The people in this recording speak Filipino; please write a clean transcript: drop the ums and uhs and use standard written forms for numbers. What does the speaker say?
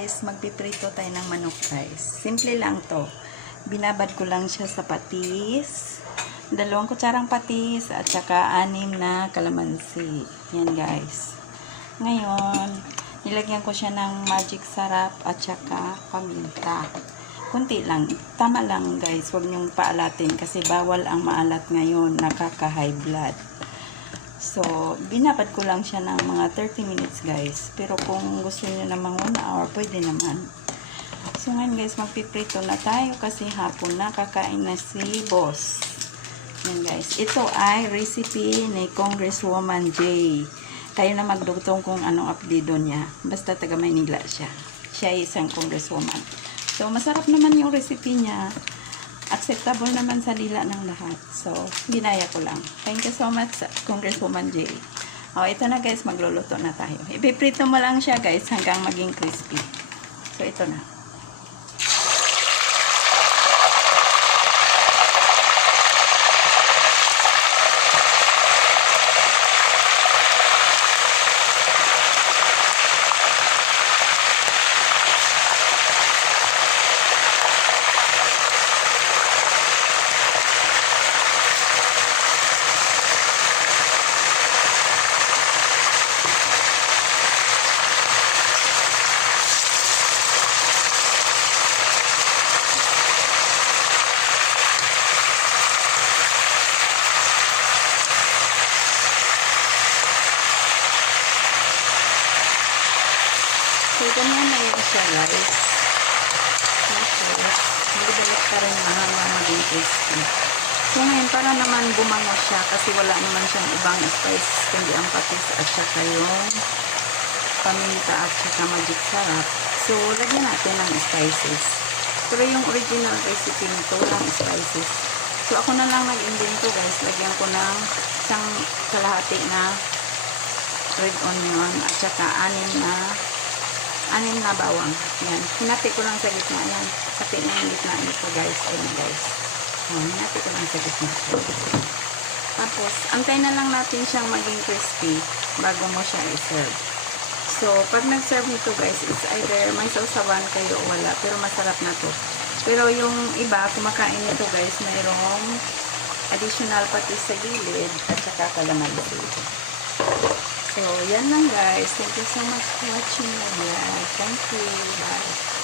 guys, magpiprito tayo ng manok guys. Simple lang to. Binabad ko lang siya sa patis. 2 kutsarang patis at saka 6 na kalamansi. Yan guys. Ngayon, nilagyan ko siya ng magic sarap at saka paminta. Kunti lang. Tama lang guys. Huwag niyong paalatin kasi bawal ang maalat ngayon. Nakaka-high blood. So, binabad ko lang siya ng mga 30 minutes guys. Pero kung gusto niyo namang 1 hour, pwede naman. So, ngayon guys, magpiprito na tayo kasi hapon na kakain na si boss. Yan guys. Ito ay recipe ni Congresswoman J. Kayo na magdugtong kung anong apelido niya. Basta taga Maynila siya. Siya ay isang congresswoman. So, masarap naman yung recipe niya. Acceptable naman sa dila ng lahat. So, ginaya ko lang. Thank you so much, Congresswoman J. O, ito na guys, magluluto na tayo. Ipiprito mo lang siya guys hanggang maging crispy. So, ito na. So, ganyan na yun siya guys. Okay. Magdabit pa rin maging crispy. So, ngayon, para naman bumango siya kasi wala naman siyang ibang spice kundi ang patis at saka yung paminta at saka magic sarap. So, lagyan natin ng spices. Pero yung original recipe nito, walang spices. So, ako na lang nag-invento guys. Lagyan ko ng isang kalahati na red onion at saka 6 na bawang. Yan. Hinati ko lang sa gitna. Yan. Hati na yung gitna nito guys. Ayan guys. Hinati ko lang sa gitna. Tapos, antayin na lang natin siyang maging crispy bago mo siya i-serve. So, pag nag-serve nito guys, it's either may sausawan kayo o wala. Pero masarap na to. Pero yung iba, kumakain nito guys, mayroong additional patis sa gilid at saka kalamansi. So, yan lang guys. Thank you so much for watching my vlog. Thank you. Bye.